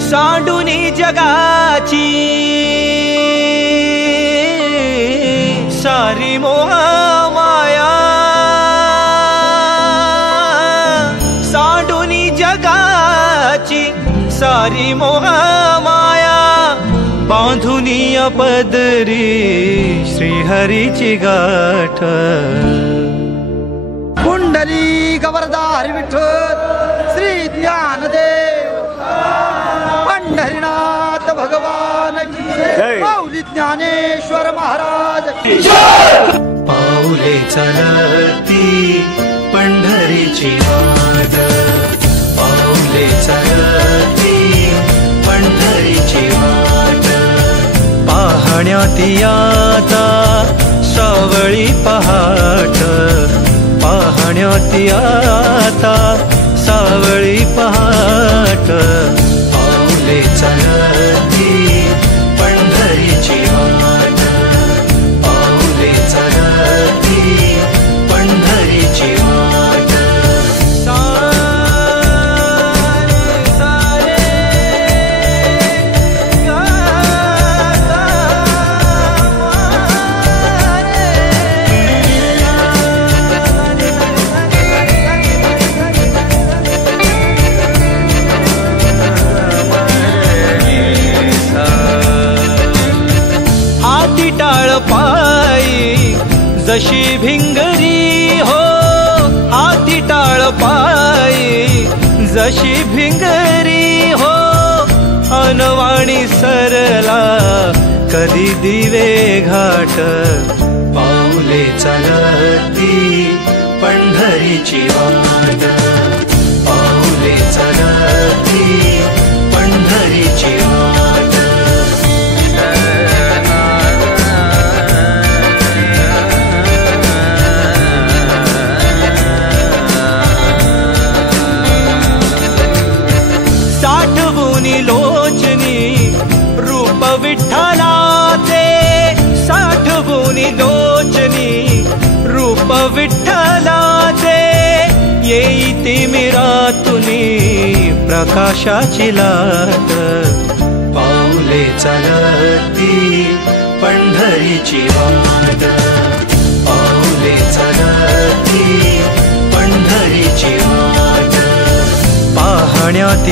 सांडूनी जगाची सारी मोह माया, सांडूनी जगाची सारी मोह माया, बांधुनी पदरी श्रीहरीची गाठ। पुंडली गवरदार विठ्ठल श्री ज्ञानदेव पंढरीनाथ भगवान की जय। माऊली ज्ञानेश्वर महाराज की जय। पाऊले चलती पंढरीची वाट, पाऊले चलती पंढरीची वाट, पाहण्यात आता सावळी पहाट, पाहण्यात आता सावळी पहाट, पाऊले चलती पंढरीची वाट, पाऊले चलती पंढरीची वाट। सारे सारे गा गा हाती टाळ पायी जशी भिंगरी हो, हाती टाळ पायी जशी भिंगरी हो, अनवाणी सरला कधी दिवे घाट, पाऊले चलती पंढरीची वाट, पाऊले चलती पंढरीची वाट। साठवुनी लोचनी रूप विठ्ठलाचे, साठवुनी लोचनी रूप विठ्ठलाचे, येई तिमिरातुनी प्रकाशाची लाट, पाऊले चलती पंढरीची वाट, पाऊले चलती पंढरीची वाट, पाहण्यात